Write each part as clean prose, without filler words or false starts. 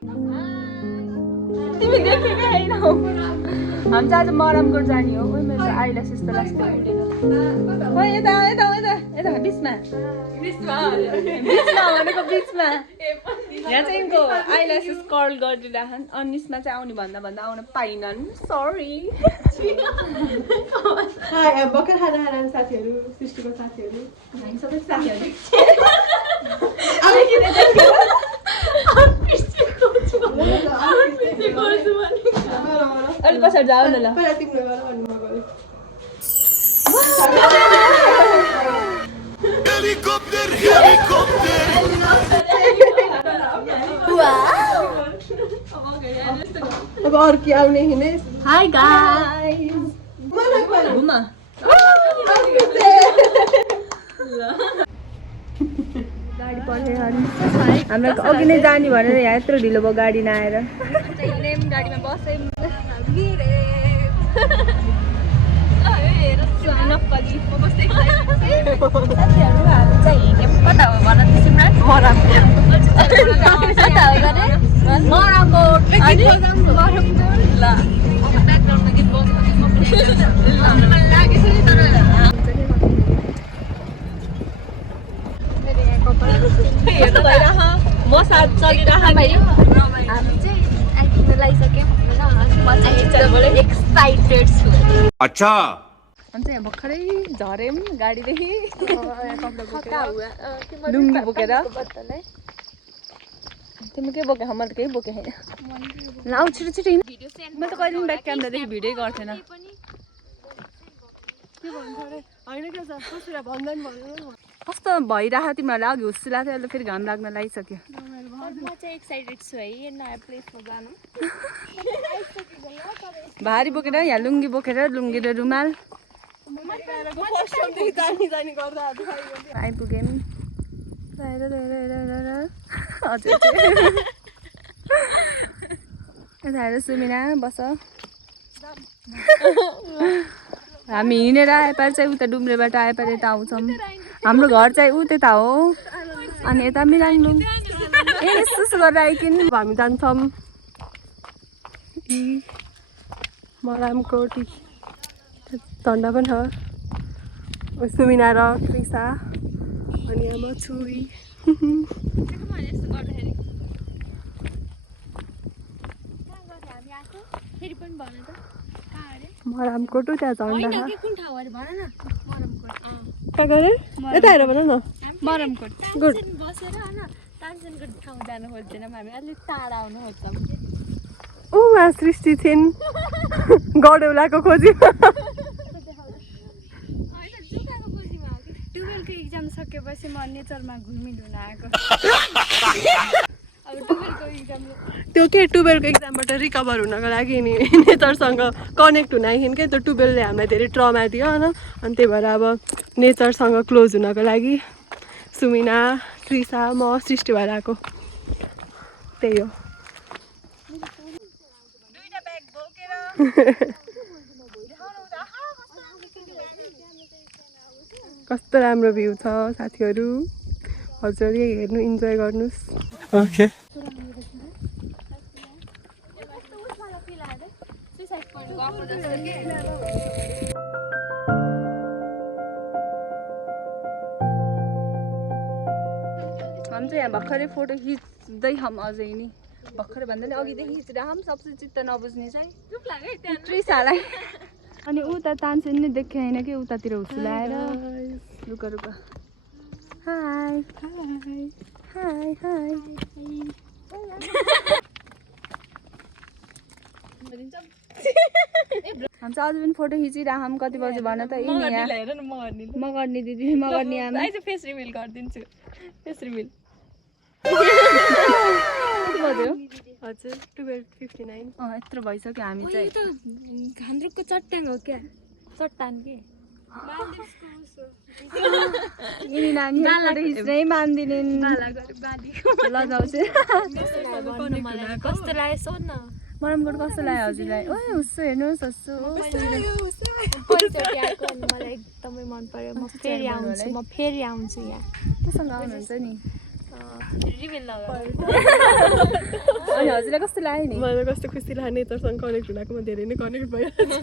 तिमी देखेकै हैनौ हामी चाहिँ आज मरमगढ जाने हो ओइ मेरो आइलास यस्तो लास्टै उडेर ओइ यता यता यता यता बिचमा भनेको बिचमा यहाँ चाहिँ यिनको आइलासेस कर्ल गरिराखन् अनिसमा चाहिँ आउने भन्दा आउन पाइनन् सरी भर्खर खाना खाना साथीहरू सृष्टिको साथीहरू हामी सबै साथीहरू अलि पछाडि जाऊ न ल पहिला तिम्रो गर अनि म गरे अब अर्की आउने हिँडे हाई गाइस घुम गाडी पल्टे हाम्रो अघि नै जाने भनेर यहाँ यत्रो ढिलो भयो गाडी नआएर गाडीमा बसै म साथ चलिरह अच्छा हम चाहिँ यहाँ भर्खरै झऱ्यौँ गाडीदेखि लुङ्गी बोकेर तिमी के बोके मैले त केही बोके छैन ल आऊ छिटो छिटो हिँड मैले त कहिले पनि ब्याक क्यामेरादेखि भिडियो गर्थेन कस्तो भइरहेको तिमीहरूलाई अघि हुस्सु लाग्थ्यो अहिले फेरि घाम लाग्न लागिसक्यो भारी बोकेर यहाँ लुङ्गी बोकेर लुङ्गी र रुमाल आइपुग्यौँ हजुर यता आएर सुमिना बस हामी हिँडेर आएपार चाहिँ उता डुम्रेबाट आएपार यता आउँछौँ हाम्रो घर चाहिँ उ त्यता हो अनि यता मिलाइलौँ ए यस्तो गरेर आइकन हामी जान्छौँ मरामको झन्डा पनि छ सुमिना र कृषा अनि आमा छुरी मरामकोट त्यहाँ झन्डा कहाँ गरे यता हेर भन न मरमकोट गुड बसेर हैन तानसेनको ठाउँ जानु खोज्दैनौँ हामी अलिक टाढा आउनु खोज्छौँ ऊ वहाँ सृष्टि थिइन् गडौलाको खोजी टुवेल्भको इक्जाम सकेपछि म नेचरमा घुमिल हुन आएको त्यो के टुवेल्भको इक्जामबाट रिकभर हुनको लागि नि नेचरसँग कनेक्ट हुन आइकन के त्यो टुवेल्भले हामीलाई धेरै ट्रमा दियो होइन अनि त्यही भएर अब नेचरसँग क्लोज हुनको लागि सुमिना कृषा म सृष्टि भएर आएको त्यही हो कस्तो राम्रो भ्यू छ साथीहरू हजुर यही हेर्नु इन्जोय गर्नुहोस् ओके हम चाहिँ यहाँ भर्खरै फोटो खिच्दै हम अझै नि भर्खरै भन्दा नि अघिदेखि खिचिरहेको हम सबसे चित्त नबुझ्ने चाहिँ त्रिसालाई अनि उता तानसेन नि देखेँ होइन कि उतातिर हुस्लाएर रुका रुका हाई हाई हाई हाई हम चाहिँ अझै पनि फोटो खिचिरहेको कति बजी भन त म गर्ने दिदी म गर्ने आमा फेस रिभिल गरिदिन्छु फेस रिभिल हजुर 12:59 यत्रो भइसक्यो हामी चाहिँ घान्द्रुकको चट्टान हो क्या चट्टान के यिनी नानी फोटो खिच्नै मान्दिनन् लजाउँछ कस्तो लाग्यो सोध्न मरमकोट कस्तो लाग्यो हजुरलाई ओए हुस्सु हेर्नुहोस् हस्सु पहिलोचोटि आएको अनि मलाई एकदमै मन पर्यो म फेरि आउँछु यहाँ केसँग आउनुहुन्छ नि अनि हजुरलाई कस्तो लाग्यो नि मलाई कस्तो खुसी लाग्यो नेतरसँग कनेक्ट हुँदाको म धेरै नै कनेक्ट भइरहेको छु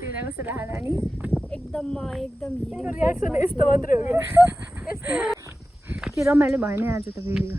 तिमीलाई कस्तो लाग्यो नि एकदम रियाक्सन यस्तो मात्रै हो के रमाइलो भयो नि आज त भिडियो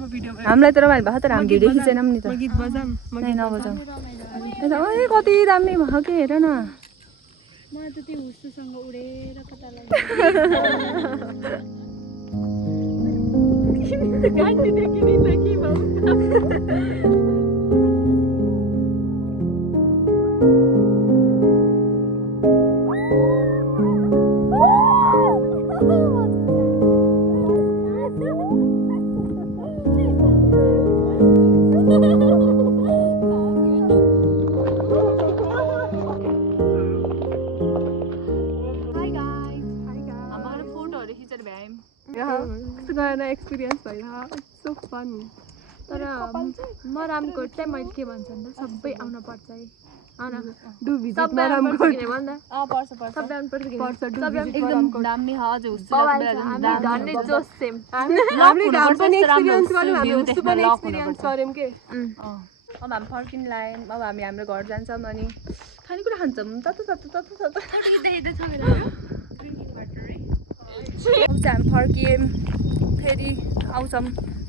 म भिडियो हामीलाई त रमाइलो भएको तर हामी भिडियो खिचेनौँ नि त गीत बजाम नै नबजाऊ कति दामी भयो के हेर न मलाई त त्यो हुस्सुसँग उडेर कता गाडीदेखि नि के भयो फोटोहरू खिचेर भ्यायौँ कस्तो नयाँ एक्सपिरियन्स भइरहेको सो फन तर मरामकोट चाहिँ मैले के भन्छु भन्दा सबै आउन पर्छ है आउन डु भिजिट मरामकोट पर्छ सबै आउनु पर्छ कि पर्छ डु एकदम दामी हजुर हामीले जोस सेम हामीले घाम पनि एक्सपिरियन्स गर्यौँ हामीले हुस्सु पनि एक्सपिरियन्स गर्यौँ के अब हामी फर्किन लाग्यौँ अब हामी हाम्रो घर जान्छौँ अनि खानेकुरा खान्छौँ तत अब चाहिँ हामी फर्कियौँ फेरि आउँछौँ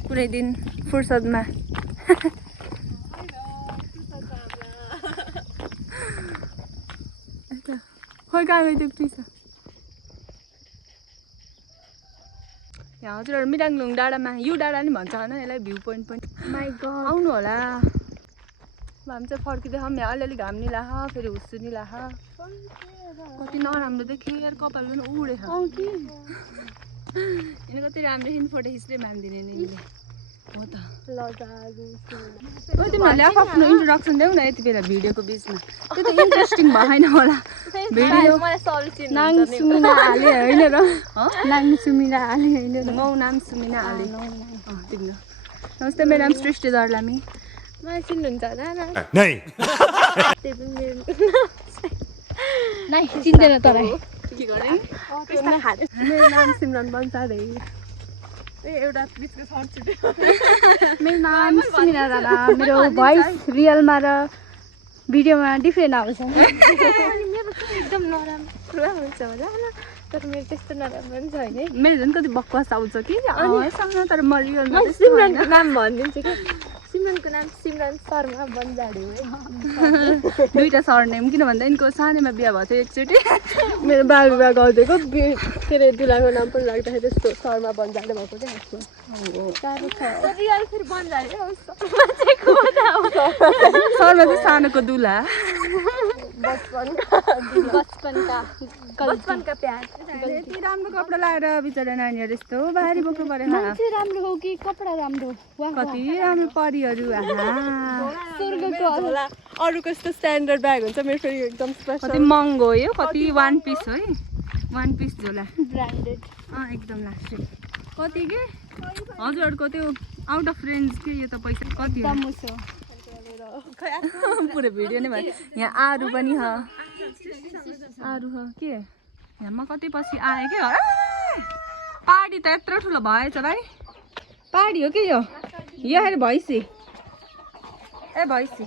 कुनै दिन फुर्सदमा खोइ कहाँ गइदियो प्लिज यहाँ हजुरहरू मिराङलुङ डाँडामा यो डाँडा नि भन्छ होइन यसलाई भ्यू पोइन्ट पनि माई गड आउनु होला अब हामी चाहिँ फर्किँदैछौँ यहाँ अलिअलि घाम नि लाख फेरि हुस्सु नि लाख कति नराम्रो देखेँ यार कपाल पनि उडेछ यिनी कति राम्रो फोटो खिच्दै मान्दिने नि हो त तिमीहरूले आफ्नो इन्ट्रोडक्सन देऊ न यति बेला भिडियोको बिचमा त्यो त इन्ट्रेस्टिङ भएन होला भिडियो नाङ सुमिना हाले होइन र नाङ सुमिना हाले होइन र मौ नाम सुमिना हाले तिम्रो नमस्ते मेरो नाम सृष्टि दर्लामी मलाई चिन्नुहुन्छ होला नै चिन्दैन तर के गरेँ मेरो नाम सिमरन बन्साले एउटा बिचको सर्ट छुट्यो मेरो नाम सुमिना राणा मेरो भोइस रियलमा र भिडियोमा डिफ्रेन्ट आउँछ मेरो एकदम नराम्रो हुन्छ होला तर मेरो त्यस्तो नराम्रो पनि छैन मेरो झन् कति बकवास आउँछ कि तर म रियलमा सिमरनको नाम भनिदिन्छु कि सिमरनको नाम सिमरन शर्मा बन्जाडे हो दुईवटा सरनेम किन भन्दा यिनको सानैमा बिहा भएको थियो एकचोटि मेरो बाल विवाह गरिदिएको के अरे दुलाको नाम पनि लाग्दाखेरि त्यस्तो शर्मा बन्जाले भएको क्या आफ्नो साह्रो छ रियल फेरि बन्जाले शर्मा चाहिँ सानोको दुला बचपनका प्यार यति राम्रो कपडा लगाएर बिचरा नानीहरू यस्तो भारी बोक्नु पऱ्यो मान्छे राम्रो हो कि कपडा राम्रो कति राम्रो परिहरू स्वर्गको अरूको यस्तो स्ट्यान्डर्ड ब्याग हुन्छ मेरो फेरि एकदम कति स्पेसल महँगो हो यो कति 1 पिस है 1 पिस झोला ब्रान्डेड एकदम लास्ट कति के हजुरहरूको त्यो आउट अफ रेन्ज के यो त पैसा कति हो दामुसो पुरै भिडियो नै भयो यहाँ आरू पनि छ आरू हो के यहाँमा कति पछि आयो के पहाडी त यत्रो ठुलो भएछ भाइ पहाडी हो के यो हेर भैँसी ए भैँसी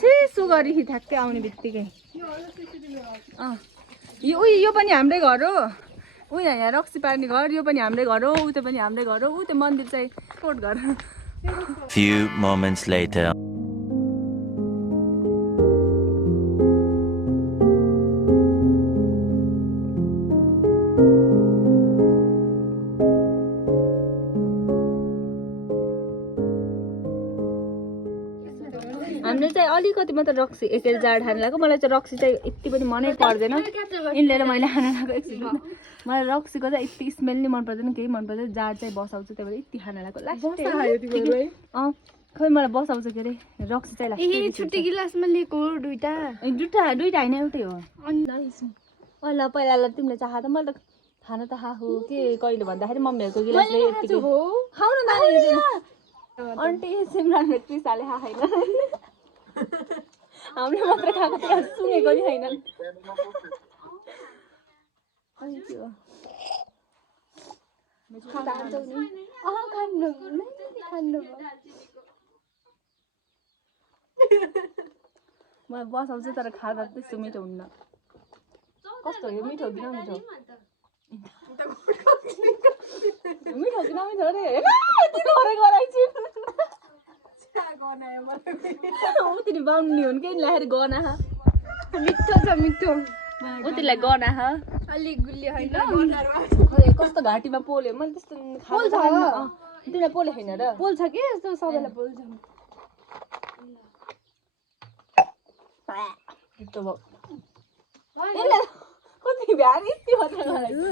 छिसो गरी ठ्याक्कै आउने बित्तिकै यो पनि हाम्रै घर हो यहाँ रक्सी पार्ने घर यो पनि हाम्रै घर हो उता पनि हाम्रै घर हो त्यो मन्दिर चाहिँ कोट घर Few moments later. हामीले चाहिँ अलिकति मात्र रक्सी एकचोटि जाड खानु लाग्यो मलाई चाहिँ रक्सी चाहिँ यति पनि मनै पर्दैन यिनले र मैले खान लाग्यो एकचोटि मलाई रक्सीको चाहिँ यति स्मेल नि मन पर्दैन केही मन पर्दैन जाड चाहिँ बसाउँछ त्यही भएर यति खान लाग्यो लास्ट खै मलाई बसाउँछ के अरे रक्सी चाहिँ लाग्छ छुट्टी गिलासमा लिएको दुईटा दुईटा होइन एउटै हो ल पहिला ल तिमीले चाह त मैले त खाना त खाएको के कहिले भन्दाखेरि मम्मीहरूको गिलासले यतिकै खाऊ न नानी आन्टी सिमरन भेट्रिसाले खाएको छैन हामीले मात्र खाएको त्यहाँ सुनेको नि छैन खान्छौ नि खानु खानु मलाई बसाउँछ तर खाँदा त्यस्तो मिठो हुन्न कस्तो हो यो मिठो हो कि नमिठो मिठो हो कि नमिठो अरे यति थोरै गराइछु तिनी बाउन्नी हुन् कि ल्याएर गना मिठो छ मिठो उतिलाई गना अलि गुलियो होइन कस्तो घाँटीमा पोल्यो मैले त्यस्तो पोल्छ तिमीलाई पोले छैन र पोल्छ कि यस्तो सबैलाई पोल्छ यस्तो भयो कति भ्याएर यति मात्र गराइछु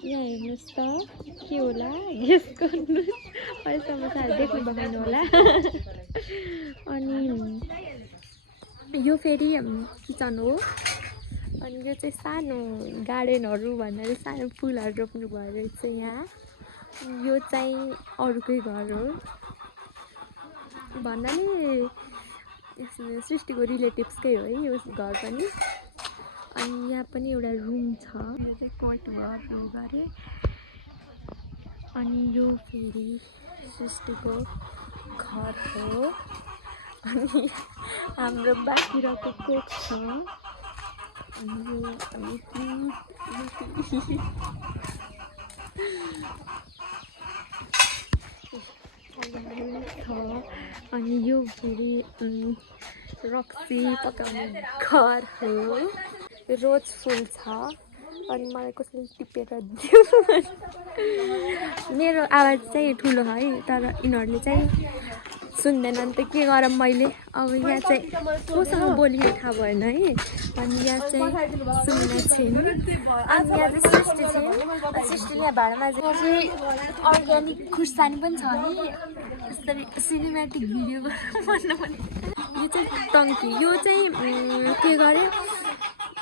यहाँ हेर्नुहोस् त के होला गेस गर्नुहोस् अहिलेसम्म साह्रै देख्नु भएन होला अनि यो फेरि किचन हो अनि यो चाहिँ सानो गार्डनहरू भनेर सानो फुलहरू रोप्नु भयो रहेछ यहाँ यो चाहिँ अरूकै घर हो भन्दा नि सृष्टिको रिलेटिभ्सकै हो है यो घर पनि अनि यहाँ पनि एउटा रुम छ यो चाहिँ कोर्ट घर हो गरे अनि यो फेरि सृष्टिको घर हो अनि हाम्रो बाहिरको कोक छ अनि यो फेरि रक्सी पकाउने घर हो रोज फुल छ अनि मलाई कसैले टिपेर दियो मेरो आवाज चाहिँ ठुलो है तर यिनीहरूले चाहिँ सुन्दैनन् त के गरौँ मैले अब यहाँ चाहिँ कोसँग बोलेको थाहा भएन है अनि यहाँ चाहिँ सुन्ने छैन अनि यहाँ चाहिँ सृष्टि छ सृष्टिले यहाँ भाडामा चाहिँ अर्ग्यानिक खुर्सानी पनि छ है यस्तरी सिनेमेटिक भिडियो भन्नु भने यो चाहिँ टङ्की यो चाहिँ के गरे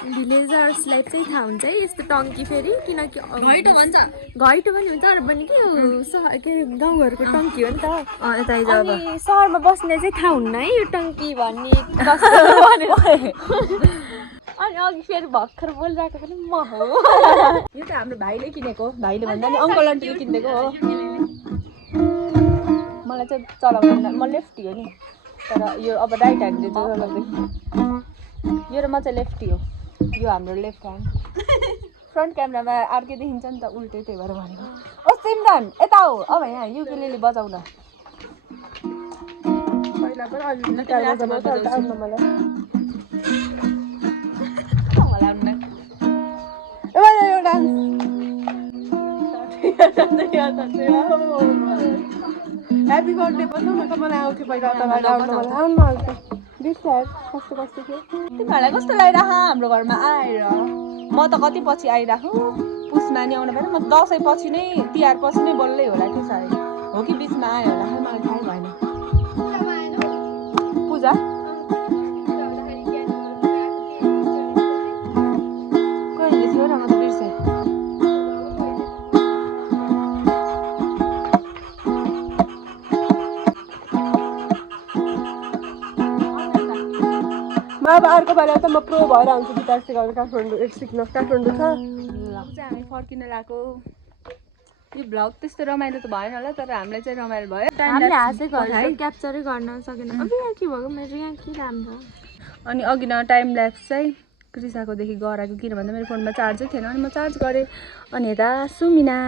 भिलेजर्सलाई चाहिँ थाहा हुन्छ है यस्तो टङ्की फेरि किनकि घैटो भन्छ घैटो पनि हुन्छ तर पनि के के अरे गाउँघरको टङ्की हो नि त अनि सहरमा बस्ने चाहिँ थाहा हुन्न है यो टङ्की भन्ने अनि अघि फेरि भर्खर बोलिरहेको पनि म हो यो त हाम्रो भाइले किनेको भाइले भन्दा नि अङ्कल आन्टीले किनिदिएको हो मलाई चाहिँ चलाउँदैन म लेफ्टी हो नि तर यो अब राइट ह्यान्डले चाहिँ चलाउँदै यो र म चाहिँ लेफ्टी हो यो हाम्रो लेफ्ट ह्यान्ड फ्रन्ट क्यामेरामा अर्कै देखिन्छ नि त उल्टै त्यही भएर भनेको ओ सिमरन यता हो अब यहाँ युकेलेले बजाउन पहिला पनि अलि ह्याप्पी बर्थडे बनाउन त मलाई आउँथ्यो पहिला तिमीहरूलाई कस्तो लागिरह हाम्रो घरमा आएर म त कति पछि आइराखु पुसमा नि आउनु भएन म दसैँ पछि नै तिहार पछि नै बल्लै होला कि साह्रै हो कि बिचमा आयो होला मलाई थाहै भएन पूजा कहिले थियो र म त बिर्सेँ अब अर्को पालि त म प्रो भएर आउँछु गिटार सिकाउनु काठमाडौँ सिक्न काठमाडौँ छ चाहिँ हामी फर्किन लगाएको यो भ्लग त्यस्तो रमाइलो त भएन होला तर हामीलाई चाहिँ रमाइलो भयो हामीले हाँसेको क्याप्चरै गर्न सकेन अब यहाँ के भयो मेरो यहाँ के राम्रो अनि अघि न टाइम ल्याप्स चाहिँ कृषाकोदेखि गराएको किन भन्दा मेरो फोनमा चार्जै थिएन अनि म चार्ज गरेँ अनि यता सुमिना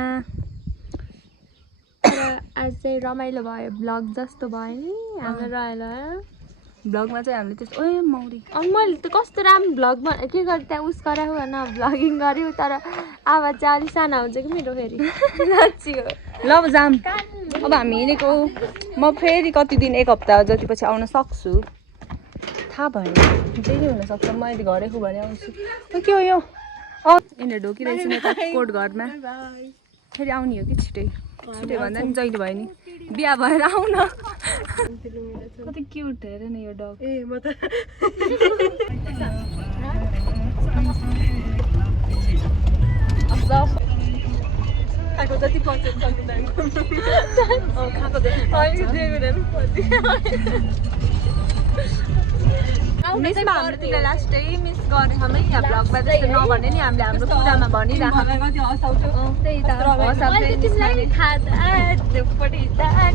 तर आज चाहिँ रमाइलो भयो भ्लग जस्तो भयो नि हाम्रो रह्यो भ्लगमा चाहिँ हामीले त्यस्तो ओए मौरी अनि मैले त कस्तो राम्रो भ्लगमा के गरेँ त्यहाँ उस गरायो होइन भ्लगिङ गऱ्यो तर आवाज चाहिँ अलिक सानो हुन्छ कि मेरो फेरि नाचियो ल जाम अब हामी हिँडेको म फेरि कति दिन एक हप्ता जति पछि आउन सक्छु थाहा भएन जे नै हुनसक्छ मैले घरै खु भने आउँछु के हो यो यिनीहरू ढोकिरहेछ म त कोट घरमा फेरि आउने हो कि छिटै छिटै भन्दा नि जहिले भयो नि बिहा भएर आउन कति क्युट हेर न यो डग ए म त खाएको जति पर्छ खाएको जति मिसमा हामीले तिमीलाई लास्टै मिस गरेको है यहाँ भ्लगमा त्यस्तो नभने नि हामीले हाम्रो कुरामा भनिरहेको त्यही त मैले तिमीलाई नि थाहा छ झुकपट्टि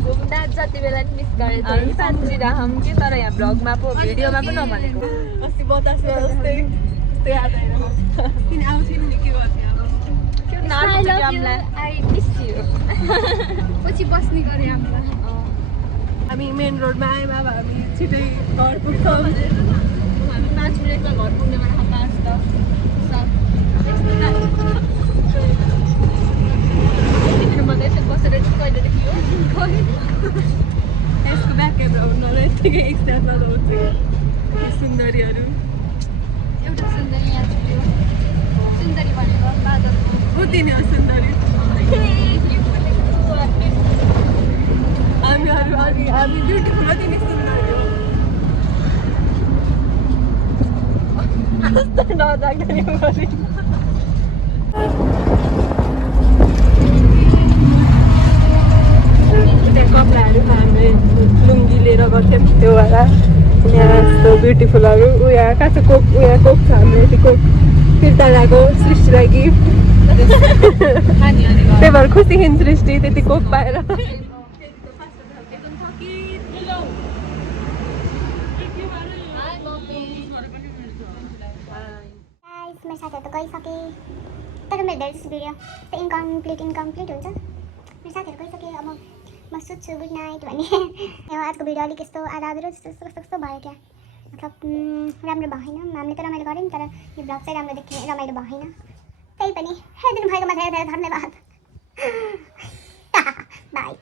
घुम्दा जति बेला नि मिस गरेको हामी सम्झिरहेछौँ कि तर यहाँ भ्लगमा पो भिडियोमा पो नभनेको आई मिस यु पछि बस्ने गरे हामीलाई हामी मेन रोडमा आयौँ अब हामी छिटै घर पुग्छौँ हामी 5 मिनेटमा घर पुग्ने भनेर 5 10 बसेर कहिलेदेखि हो यसको ब्याक क्यामेरा हुनु यत्तिकै एक्सट्रामा हुन्छ सुन्दरीहरू एउटा सुन्दरी यहाँ छुट्यो सुन्दरी भनेको बादलको उति नै हो सुन्दरी हामी ब्युटिफुल अति नै सुन्दरी हो नजाग्दा नि कपडाहरू हामीले लुङ्गी लिएर गर्थ्यौँ त्यो भएर यहाँ यस्तो ब्युटिफुलहरू उयो कहाँ छ कोक उयो कोक छ हाम्रो यति कोक फिर्ता लगाएको सृष्टिलाई गिफ्ट त्यही भएर खुसी खिन् सृष्टि त्यति कोक पाएर मेरो साथीहरू त गइसकेँ तर मेरो धेरै जस्तो भिडियो त्यो इन्कम्प्लिट हुन्छ मेरो साथीहरू गइसकेँ अब म सुत्छु गुड नाइट भने आजको भिडियो अलिक यस्तो आधा अधुरो जस्तो भयो क्या मतलब राम्रो भएन हामीले त रमाइलो गऱ्यौँ तर यो भ्लग चाहिँ राम्रो देख्ने रमाइलो भएन त्यही पनि हेरिदिनु भएकोमा धेरै धेरै धन्यवाद बाई